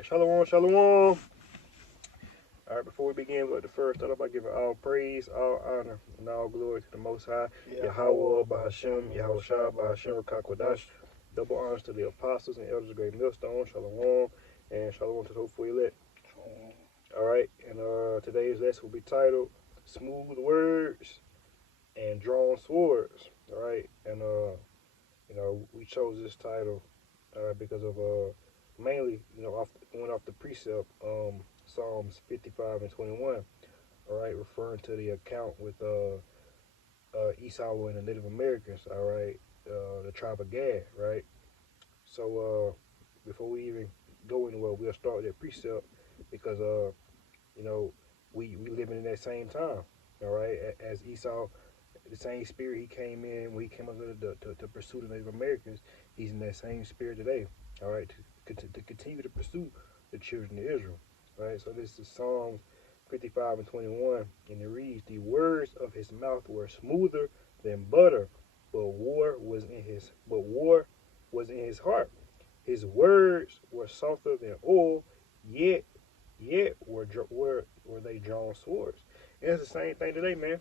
right, shalom, shalom. All right, before we begin with the first, start off by giving all praise, all honor, and all glory to the Most High, Yahweh, Bahashem, Yahushua, Bahashem, Rakakwadash. Double honors to the apostles and elders of Great Millstone, shalom, and shalom to the hopeful elect. All right, and today's lesson will be titled Smooth Words and Drawn Swords. All right, and we chose this title because of mainly went off the precept Psalms 55 and 21. All right, referring to the account with Esau and the Native Americans. All right, the tribe of Gad. Right. So before we even go anywhere, we'll start with that precept because we living in that same time. All right, as Esau, the same spirit he came in when he came up to pursue the Native Americans, he's in that same spirit today. All right, to continue to pursue the children of Israel. Right, so this is Psalms 55 and 21, and it reads, "The words of his mouth were smoother than butter, but war was in his heart. His words were softer than oil, yet were they drawn swords." And it's the same thing today, man.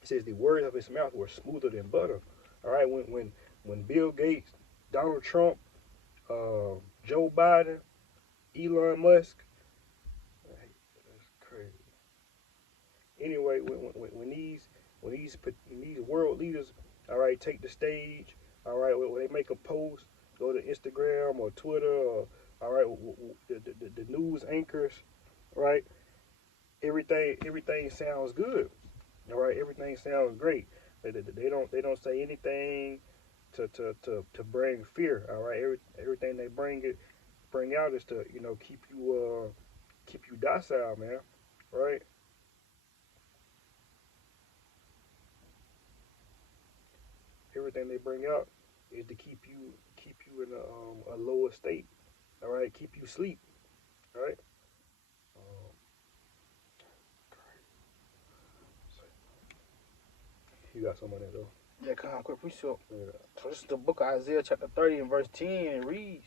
It says the words of his mouth were smoother than butter. All right, when Bill Gates, Donald Trump, Joe Biden, Elon Musk, that's crazy. Anyway, when these world leaders, all right, take the stage, all right, when they make a post, go to Instagram or Twitter, or all right, the news anchors, right, everything sounds good. All right, everything sounds great. They don't say anything to bring fear. All right, everything they bring out is to keep you docile, man. Right. Everything they bring out is to keep you in a lower state. All right, keep you asleep. All right. Um, you got something on that though. Yeah, come on, quick precept. Yeah. So this is the book of Isaiah chapter 30 and verse 10, and it reads,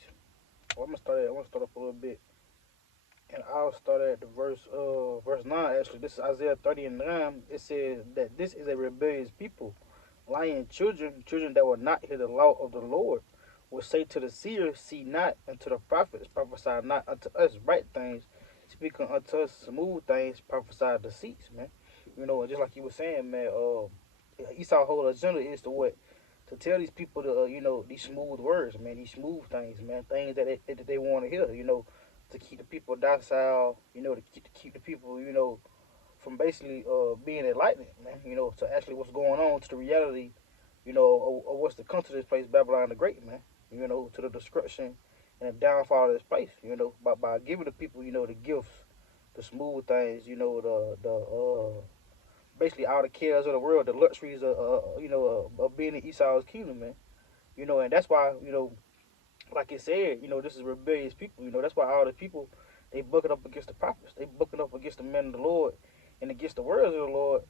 I'm gonna start up a little bit. And I'll start at the verse 9 actually. This is Isaiah 30 and 9. It says that this is a rebellious people, lying children that will not hear the law of the Lord, will say to the seer, see not, and to the prophets, prophesy not unto us right things, speaking unto us smooth things, prophesy deceits, man. Just like you were saying, man, Esau's whole agenda is to what? To tell these people these smooth words, man, these smooth things, man, things that they want to hear, to keep the people docile, to keep the people, from basically being enlightened, man, to actually what's going on, to the reality, of what's to come to this place, Babylon the Great, man, to the destruction and the downfall of this place, by giving the people, the gifts, the smooth things, basically all the cares of the world, the luxuries of being in Esau's kingdom, man. And that's why, like it said, this is rebellious people. That's why all the people, they bucking up against the prophets. They bucking up against the men of the Lord and against the words of the Lord,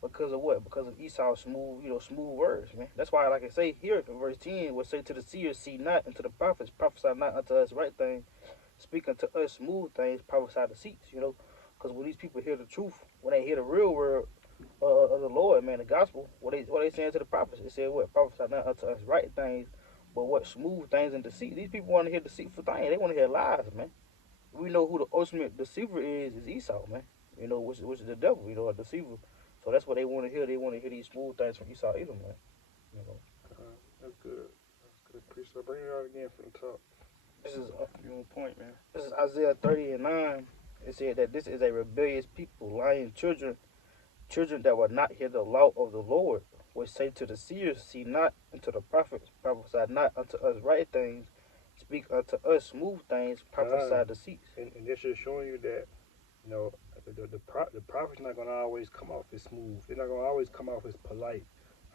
because of what? Because of Esau's smooth words, man. That's why, like I say here in verse 10, will say to the seers, see not, and to the prophets, prophesy not unto us right things, speak unto us smooth things, prophesy deceits, Because when these people hear the truth, when they hear the real word of the Lord, man, the gospel, what they saying to the prophets? They said what? Prophesy not unto us right things, but what? Smooth things and deceit. These people want to hear deceitful things. They want to hear lies, man. We know who the ultimate deceiver is Esau, man. Which is the devil, a deceiver. So that's what they want to hear. They want to hear these smooth things from Esau, either, man. That's good. That's good. Appreciate. Bring it out again from the top. This is You on point, man. This is Isaiah 30 and 9. It said that this is a rebellious people, lying children that will not hear the law of the Lord, will say to the seers, see not, and to the prophets, prophesy not unto us right things, speak unto us smooth things, prophesy deceits. And this is showing you that, the prophet's not gonna always come off as smooth. They're not gonna always come off as polite,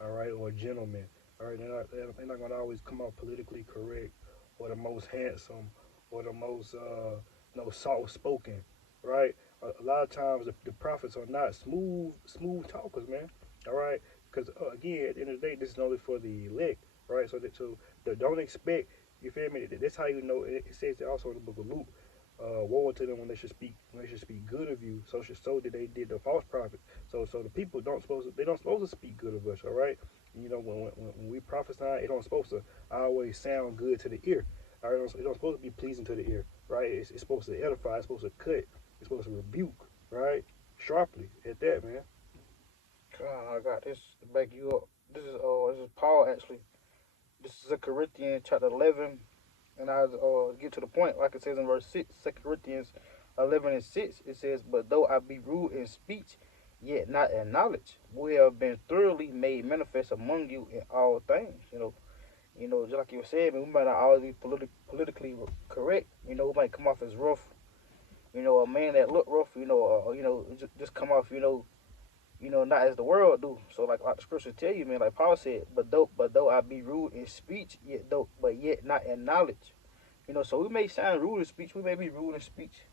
all right, or gentleman. All right, they're not gonna always come off politically correct or the most handsome or the most soft spoken, right? A lot of times the prophets are not smooth talkers, man. All right, because again, at the end of the day, this is only for the elect, right? So don't expect You feel me? That's how you know. It says it also in the book of Luke. Woe unto them when they should speak good of you. So did they did the false prophet. So the people don't supposed to speak good of us. All right. You know when we prophesy, it don't supposed to always sound good to the ear. All right. It don't supposed to be pleasing to the ear. Right. It's supposed to edify. It's supposed to cut. It's supposed to rebuke. Right. Sharply at that, man. I got this to back you up. This is Paul actually. This is Corinthians chapter 11, and I get to the point. Like it says in verse 6, 2 Corinthians 11 and 6, it says, "But though I be rude in speech, yet not in knowledge, we have been thoroughly made manifest among you in all things." Just like you were saying, we might not always be politically correct. We might come off as rough. A man that look rough, just come off, not as the world do. So like the scriptures tell you, man, like Paul said, but though I be rude in speech, yet not in knowledge. So we may sound rude in speech, we may be rude in speech.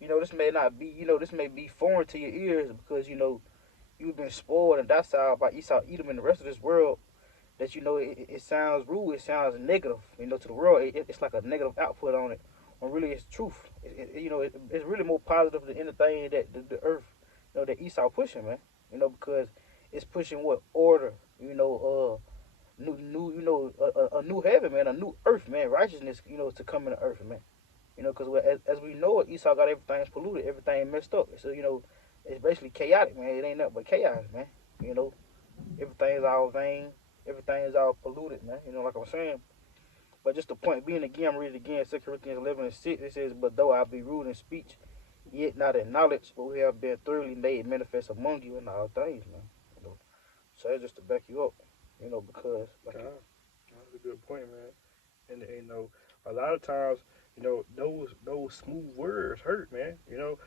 This may not be, this may be foreign to your ears because you've been spoiled and docile by Esau, Edom, and the rest of this world. That it sounds rude, it sounds negative, to the world. It's like a negative output on it. When really it's truth. It's really more positive than anything that the earth, that Esau pushing, man. Because it's pushing what order, a new heaven, man, a new earth, man, righteousness, to come in the earth, man. Because as we know it, Esau got everything polluted, everything messed up. So it's basically chaotic, man. It ain't nothing but chaos, man. Everything's all vain, everything is all polluted, man. Like I was saying. But just the point being, again, I'm reading again, 2 Corinthians 11 and 6. It says, "But though I be rude in speech, yet not in knowledge, but we have been thoroughly made manifest among you in all things," man. So that's just to back you up, because That's a good point, man. And a lot of times, those smooth words hurt, man. And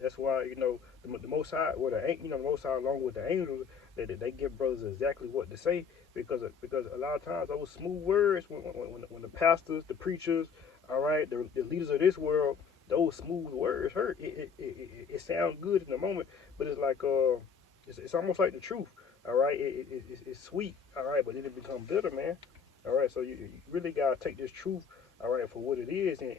that's why the Most High, the Most High along with the angels, they give brothers exactly what to say because a lot of times those smooth words when the pastors, the preachers, all right, the leaders of this world, those smooth words hurt. It sounds good in the moment, but it's like it's almost like the truth. All right, it's sweet. All right, but then it becomes bitter, man. All right, so you really gotta take this truth, all right, for what it is, and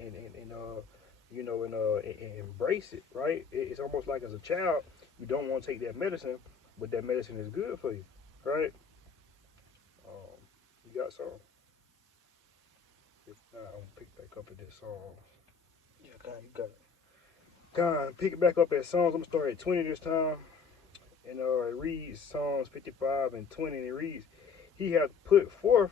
embrace it, right? It's almost like as a child, you don't want to take that medicine, but that medicine is good for you, right? You got some. If not, I'm gonna pick back up at this song. yeah, God, you got it. God, pick it back up at Psalms. I'm gonna start at 20 this time, and it reads Psalms 55 and 20, and it reads, He hath put forth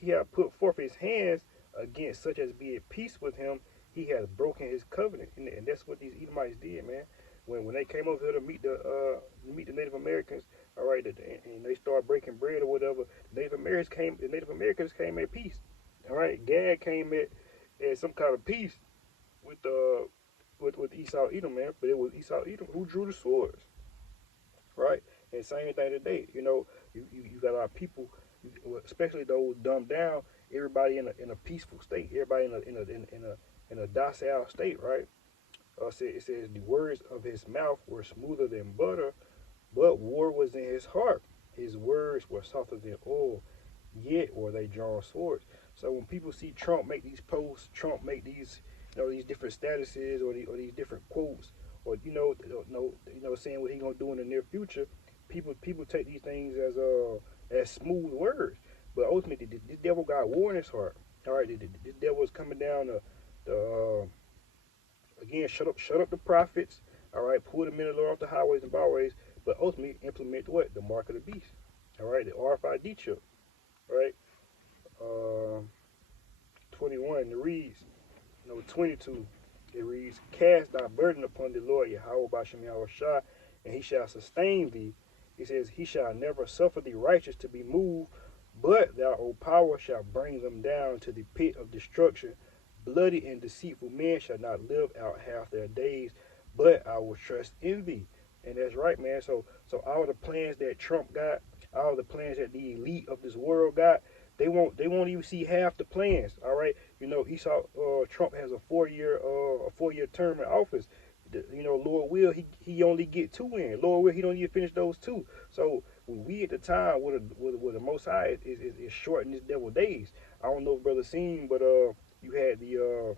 his hands against such as be at peace with him. He has broken his covenant, and that's what these Edomites did, man. When they came over here to meet the Native Americans, all right, and they started breaking bread or whatever, the Native Americans came at peace, all right. Gad came at some kind of peace with Esau Edom, man, but it was Esau Edom who drew the swords, right? And same thing today, you got our people, especially those dumbed down, everybody in a peaceful state, everybody in a docile state, right? It says the words of his mouth were smoother than butter, but war was in his heart. His words were softer than oil, yet were they drawn swords. So when people see Trump make these posts, Trump make these these different statuses or these different quotes, or saying what he gonna do in the near future, people take these things as smooth words. But ultimately, the devil got war in his heart. All right, the devil is coming down to again shut up the prophets. All right, pull the men of the Lord off the highways and byways, but ultimately implement what? The mark of the beast. All right, the RFID chip. Right, 21. It reads, 22. It reads, "Cast thy burden upon the Lord Yahweh Bashem Yahweh Shah, and he shall sustain thee." He says, "He shall never suffer the righteous to be moved, but thou, O power, shall bring them down to the pit of destruction. Bloody and deceitful men shall not live out half their days, but I will trust in thee." And that's right, man. So all the plans that Trump got, all the plans that the elite of this world got, they won't even see half the plans. All right, Esau Trump has a 4-year term in office. Lord will he only get 2 in. Lord will he don't even finish those 2. So we at the time with the Most High is shortening this devil days. I don't know if brother seen, but you had the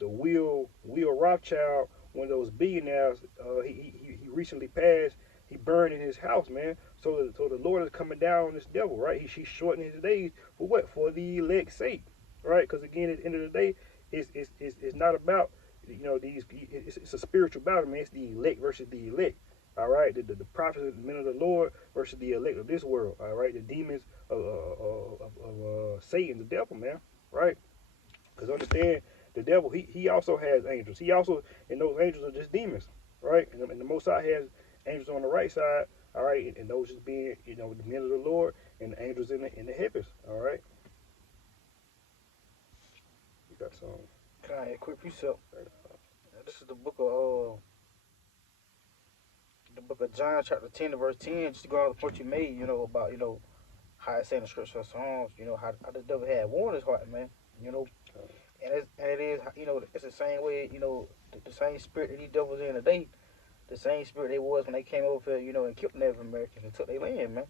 Will Rothschild, one of those billionaires. He recently passed. He burned in his house, man. So the Lord is coming down on this devil, right? He's shortening his days for what? For the elect's sake, right? Because again, at the end of the day, it's not about these. It's a spiritual battle, man. It's the elect versus the elect. All right, the prophets and the men of the Lord versus the elect of this world. All right, the demons of Satan, the devil, man. Right? Because understand, the devil, he also has angels. He also, and those angels are just demons, right? And the Most High has angels on the right side, all right, and those just being, the men of the Lord and the angels in the heavens, all right. You got some. Can I equip yourself? This is the book of John, chapter 10, to verse 10. Just to go on the point you made, about how it's saying the scripture songs, how the devil had warned his heart, man, you know. And it is, it's the same way, the same spirit that these devils in today, the same spirit they was when they came over here, and killed Native Americans and took their land, man.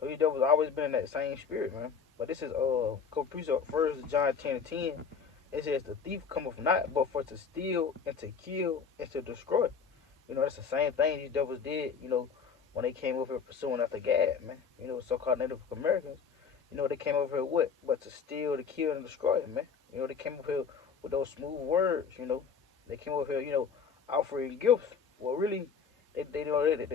So these devils always been in that same spirit, man. But this is precept first John 10 and 10. It says the thief cometh not but for to steal and to kill and to destroy. That's the same thing these devils did, when they came over here pursuing after God, man. So-called Native Americans. They came over here what? But to steal, to kill, and destroy, man. They came over here with those smooth words, They came over here, offering gifts. Well, really, they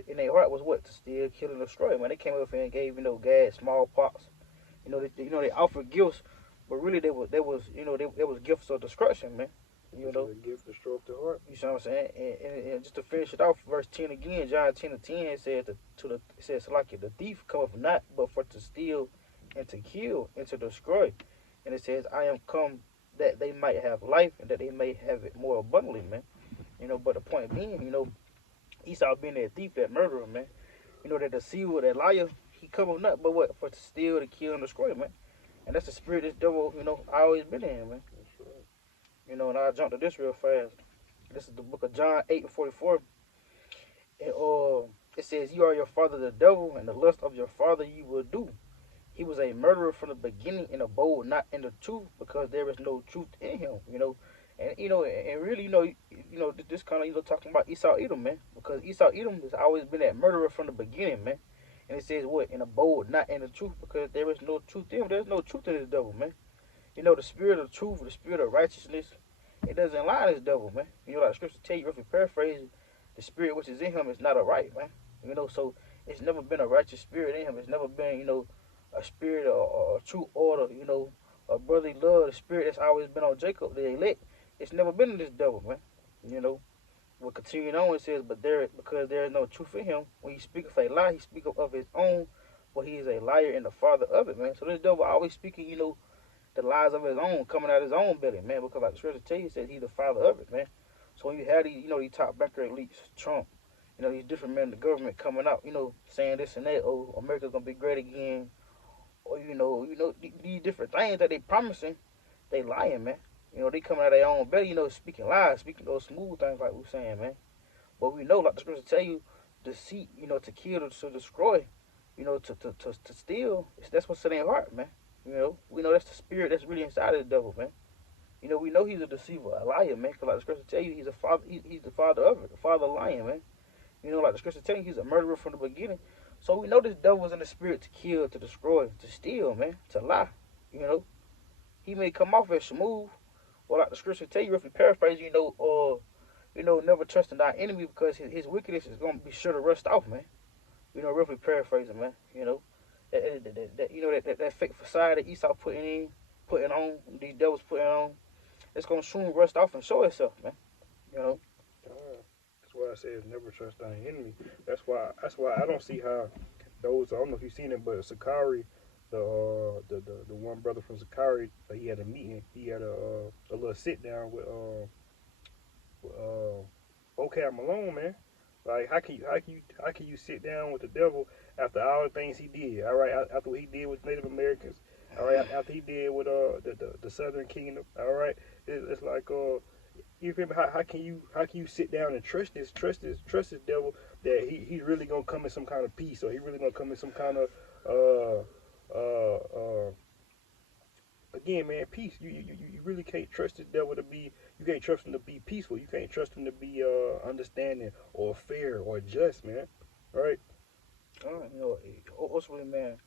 in their heart was what? To steal, kill, and destroy, man. They came over here and gave, God smallpox. They offered gifts, but really they was gifts of destruction, man. The gift destroy the heart. You see what I'm saying? And just to finish it off, verse 10 again, John 10 and 10, it says like the thief cometh not but for to steal and to kill and to destroy. And it says, I am come that they might have life and that they may have it more abundantly, man. But the point being, Esau being that thief, that murderer, man. That deceiver, that liar, he cometh not but what? For to steal, to kill, and destroy, man. And that's the spirit this devil, always been in, man. And I'll jump to this real fast. This is the book of John 8 and 44. And it says, you are your father the devil, and the lust of your father you will do. He was a murderer from the beginning and abode not in the truth, because there is no truth in him. And really, this kind of talking about Esau Edom, man, because Esau Edom has always been that murderer from the beginning, man. And it says what? In abode not in the truth, because there is no truth in him. There's no truth in this devil, man. The spirit of truth, the spirit of righteousness, it doesn't lie in this devil, man. Like the scripture tell you, roughly paraphrase, the spirit which is in him is not a right, man. So it's never been a righteous spirit in him. It's never been, a spirit or a true order, a brotherly love, the spirit that's always been on Jacob, the elect. It's never been in this devil, man. We'll continue on, it says, because there is no truth in him, when he speaketh a lie, he speaketh of his own, but he is a liar and the father of it, man. So this devil always speaking, the lies of his own, coming out of his own belly, man, because like the scripture tell you, it says he's the father of it, man. So when you have these, these top banker elites, Trump, these different men in the government coming out, saying this and that, oh, America's gonna be great again, or these different things that they promising, they lying, man. They coming out of their own belly, speaking lies, speaking those smooth things like we're saying, man. But we know, like the scripture tell you, deceit, to kill, to destroy, to steal, that's what's in their heart, man. We know that's the spirit that's really inside of the devil, man. We know he's a deceiver, a liar, man. Because like the scripture tell you, he's a father. He's the father of it, the father of lying, man. Like the scripture tell you, he's a murderer from the beginning. So we know this devil was in the spirit to kill, to destroy, to steal, man, to lie. He may come off as smooth, or like the scripture tell you, roughly paraphrase, never trusting thy enemy, because his wickedness is gonna be sure to rust off, man. Roughly paraphrasing, man. That fake facade that Esau putting on, these devils putting on, it's gonna soon rust off and show itself, man. That's why I said never trust thy enemy. That's why I don't see how those. I don't know if you've seen it, but Sakari, the one brother from Sakari, he had a meeting. He had a little sit down with OK Malone, man. Like how can you sit down with the devil after all the things he did? All right, after what he did with Native Americans, all right, after he did with the Southern Kingdom, all right, it's like you feel me? How can you sit down and trust this devil that he's really gonna come in some kind of peace, or he really gonna come in some kind of again, man, peace. You really can't trust the devil to be. You can't trust him to be peaceful. You can't trust him to be understanding or fair or just, man. Right? You know, ultimately, man,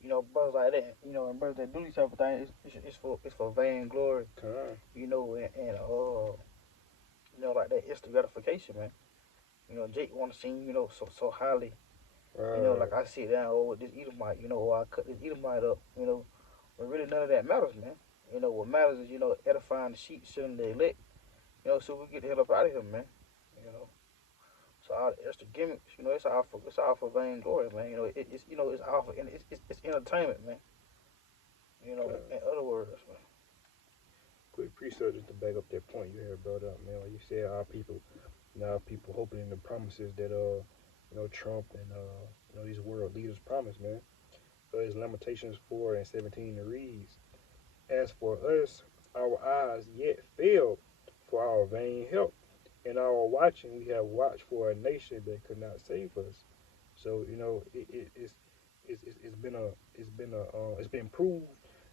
you know, brothers like that, you know, and brothers that do these type of things, it's for vain glory, Come on. you know, and you know, like that instant gratification, man. You know, Jake want to seem, you know, so highly. You know, Right. like I sit down with this Edomite, you know, or I cut this Edomite up, you know, but really none of that matters, man. You know, what matters is, you know, edifying the sheep, shouldn't the elect, you know, so we get the hell up out of here, man. You know, so all the extra gimmicks, you know, it's all for vain glory, man. You know, it's you know, it's all for, it's entertainment, man. You know, Okay. in other words, man. Quick precept just to back up that point you had brought up, man. Like you said, our people, you know, our people hoping in the promises that you know, Trump and you know, these world leaders promise, man. So it's Lamentations 4:17 it reads, "As for us, our eyes yet failed for our vain help. In our watching, we have watched for a nation that could not save us." So you know, it's been proved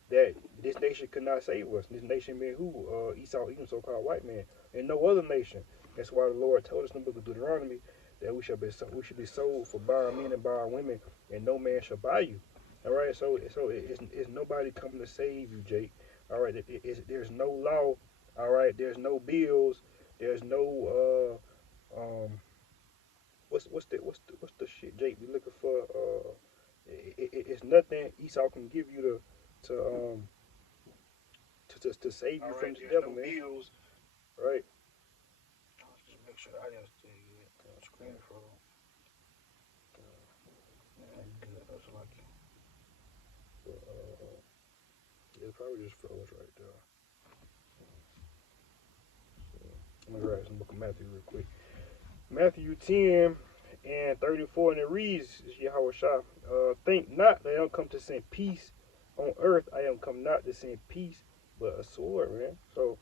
that this nation could not save us. This nation being who? Esau, even so-called white man, and no other nation. That's why the Lord told us in the book of Deuteronomy that we should be sold for buying men and buying women, and no man shall buy you. All right, so it's nobody coming to save you, Jake. All right, there's no law. All right, there's no bills. There's no what's the shit, Jake? We looking for it's nothing Esau can give you to save you from Alright, this there's devil, no man. bills. Right? Let's just make sure I didn't stay good. Screen for man, good. That's like it. But, it probably just froze right there. So, I'm gonna grab some book of Matthew real quick. Matthew 10:34, and it reads, Yahweh Shah, think not that I am come to send peace on earth. I am come not to send peace, but a sword, man. So,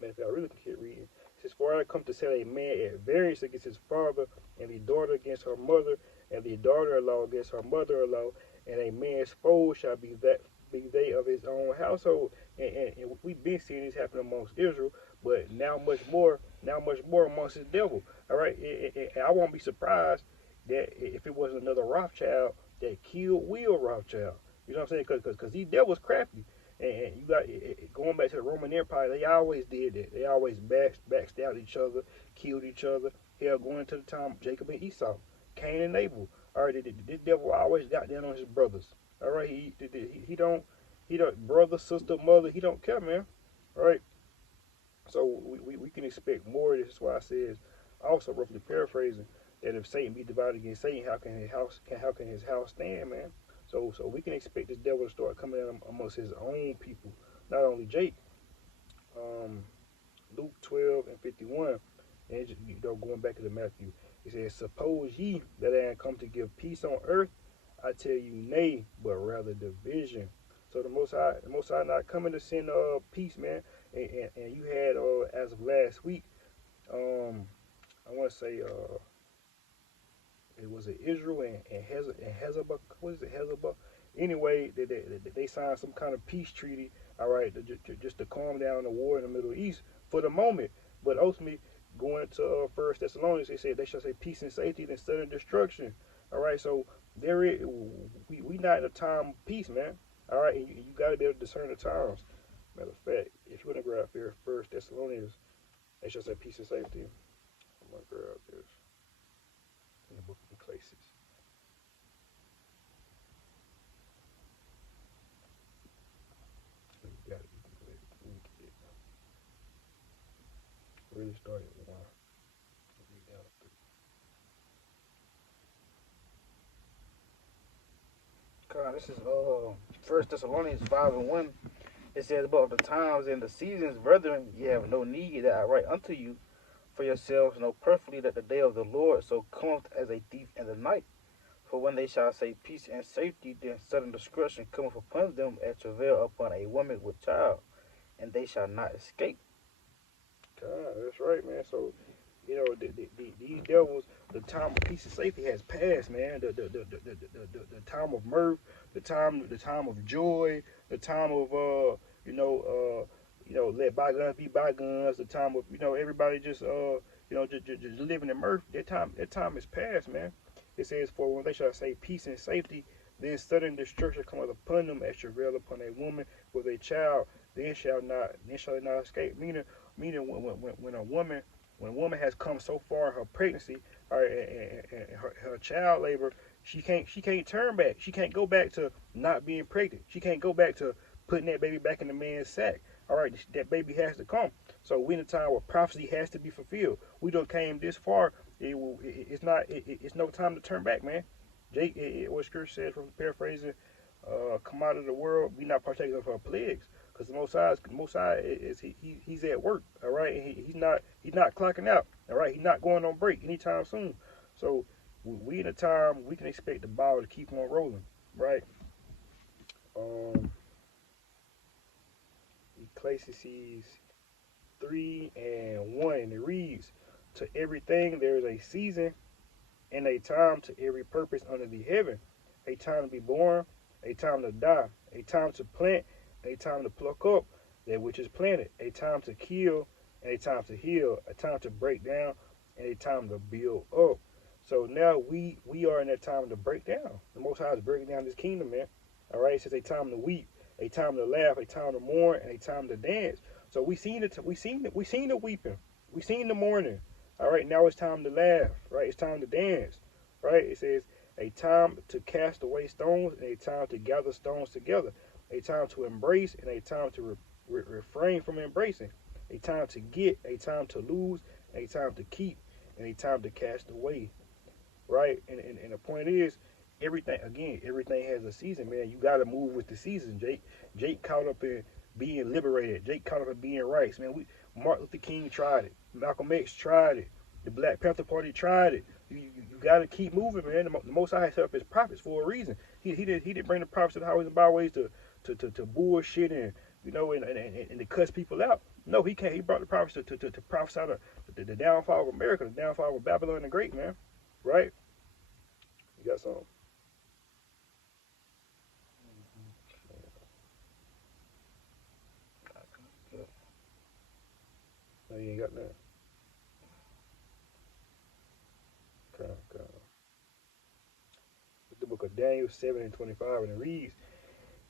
man, if I really can keep reading, it says, "For I come to set a man at variance against his father, and the daughter against her mother, and the daughter-in-law against her mother-in-law, and a man's foe shall be they of his own household." And we've been seeing this happen amongst Israel, but now much more amongst the devil. All right, I won't be surprised that if it was another Rothschild that killed Will Rothschild. You know what I'm saying? Because these devils crafty. And you got going back to the Roman Empire, they always did that. They always backstabbed each other, killed each other. Hell, going into the time of Jacob and Esau, Cain and Abel. All right, this devil always got down on his brothers. All right, he don't brother, sister, mother. He don't care, man. All right, so we can expect more. This is why I says, also roughly paraphrasing, that if Satan be divided against Satan, how can his house stand, man? So we can expect this devil to start coming out amongst his own people. Not only Jake, um, Luke 12:51, and just, you know, going back to the Matthew, it says, "Suppose ye that I am come to give peace on earth? I tell you, nay, but rather division." So the Most High not coming to send peace, man. And you had as of last week, um, I want to say it was Israel and Hezbollah. What is it, Hezbollah? Anyway, they signed some kind of peace treaty. All right, just to calm down the war in the Middle East for the moment. But ultimately, going to First Thessalonians, they said they shall say peace and safety than sudden destruction. All right, so there is we not in a time of peace, man. All right, and you got to be able to discern the times. Matter of fact, if you want to grab here First Thessalonians, they shall say peace and safety. I'm gonna grab this in the book of Ecclesiastes. You got it. You can go ahead and read it. Really start at one. Read down to God, this is First Thessalonians 5:1. It says, "But of the times and the seasons, brethren, ye have no need that I write unto you, for yourselves know perfectly that the day of the Lord so cometh as a thief in the night. For when they shall say peace and safety, then sudden destruction cometh upon them as travail upon a woman with child, and they shall not escape." God, that's right, man. So You know, these devils, the time of peace and safety has passed, man. The time of mirth, the time of joy, the time of let bygones be bygones. The time of everybody just just living in mirth. That time is past, man. It says, for when they shall say peace and safety, then sudden destruction cometh upon them as travail upon a woman with a child. Then shall it not escape. Meaning when a woman has come so far in her pregnancy and her child labor, she can't turn back. She can't go back to not being pregnant. She can't go back to putting that baby back in the man's sack. All right, that baby has to come. So we in a time where prophecy has to be fulfilled. We done came this far. It's no time to turn back, man. Jake, what Scripture says, from paraphrasing, come out of the world, be not partakers of her plagues, because the Most High he's at work, all right. He's not clocking out, all right. He's not going on break anytime soon. So we in a time we can expect the ball to keep on rolling, right? Um, Ecclesiastes 3:1, and it reads, "To everything there is a season and a time to every purpose under the heaven, a time to be born, a time to die, a time to plant, a time to pluck up that which is planted, a time to kill, and a time to heal, a time to break down, and a time to build up." So now we are in that time to break down. The Most High is breaking down this kingdom, man. All right, it says a time to weep, a time to laugh, a time to mourn, and a time to dance. So we seen the weeping, we seen the mourning. All right, now it's time to laugh, right? It's time to dance, right? It says a time to cast away stones and a time to gather stones together, a time to embrace and a time to refrain from embracing, a time to get, a time to lose, a time to keep, and a time to cast away, right? And the point is, everything has a season, man. You got to move with the season, Jake. Jake caught up in being liberated. Jake caught up in being rights, man. Martin Luther King tried it. Malcolm X tried it. The Black Panther Party tried it. You got to keep moving, man. The Most High set up his prophets for a reason. He didn't bring the prophets to the highways and byways to bullshit and to cuss people out. No, he can't. He brought the prophets to prophesy the downfall of America, the downfall of Babylon the Great, man. Right? You got something? No, you ain't got nothing. Okay, okay. The book of Daniel 7:25, and it reads,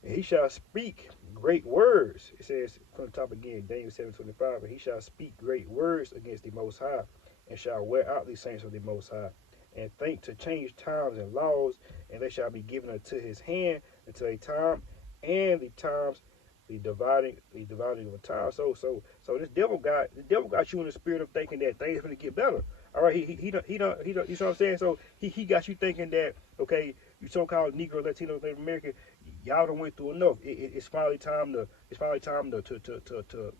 "And he shall speak great words." It says from the top again, Daniel 7:25, "And he shall speak great words against the Most High, and shall wear out the saints of the Most High, and think to change times and laws, and they shall be given unto his hand until a time, and the times the dividing of time." So this devil got you in the spirit of thinking that things are gonna get better. All right, he don't, you know what I'm saying? So he got you thinking that, okay, you so-called Negro, Latino, Native American, y'all don't went through enough. It's finally time to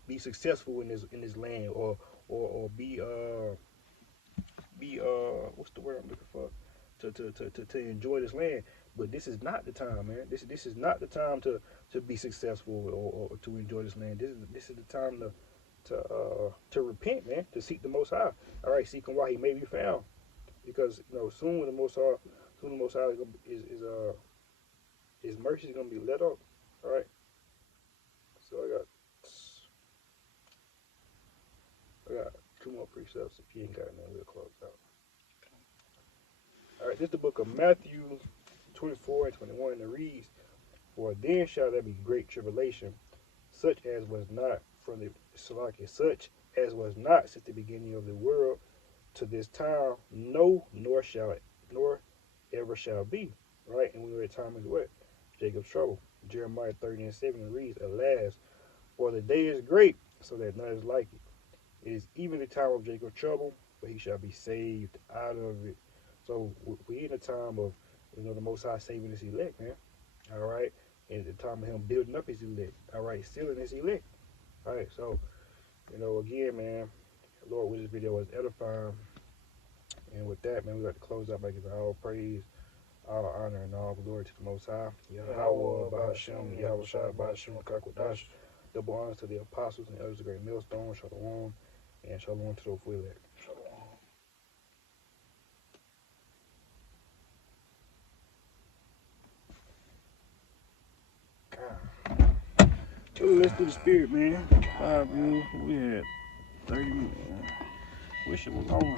be successful in this land, or be what's the word I'm looking for, to enjoy this land. But this is not the time, man. This is not the time to be successful, or to enjoy this land. This is the time to repent, man. To seek the Most High. All right, seek Him while He may be found, because soon the Most High His mercy is gonna be let up. All right. So I got two more precepts. If you ain't got none, we'll close out. All right, this is the book of Matthew 24:21, and it reads, "For then shall there be great tribulation, such as was not from the such as was not since the beginning of the world to this time, no, nor ever shall be." Right, and we read time is what? Jacob's trouble. Jeremiah 30:7 reads, "Alas, for the day is great, so that none is like it. It is even the time of Jacob's trouble, but he shall be saved out of it." So we in a time of the Most High saving his elect, man. All right, and at the time of him building up his elect. All right, sealing his elect. All right, so again, man, Lord, with this video was edifying, and with that, man, we got to close out by giving all praise, all honor, and all glory to the Most High. Yahweh, Bahashem, Yahweh Shai, Bahashem, Kakwadash. Double honors to the apostles and others of the great millstone. Shalom, and shalom to those who elect. Shalom. Let's do the spirit, man. 5 views. We had 30 minutes. Wish it was longer.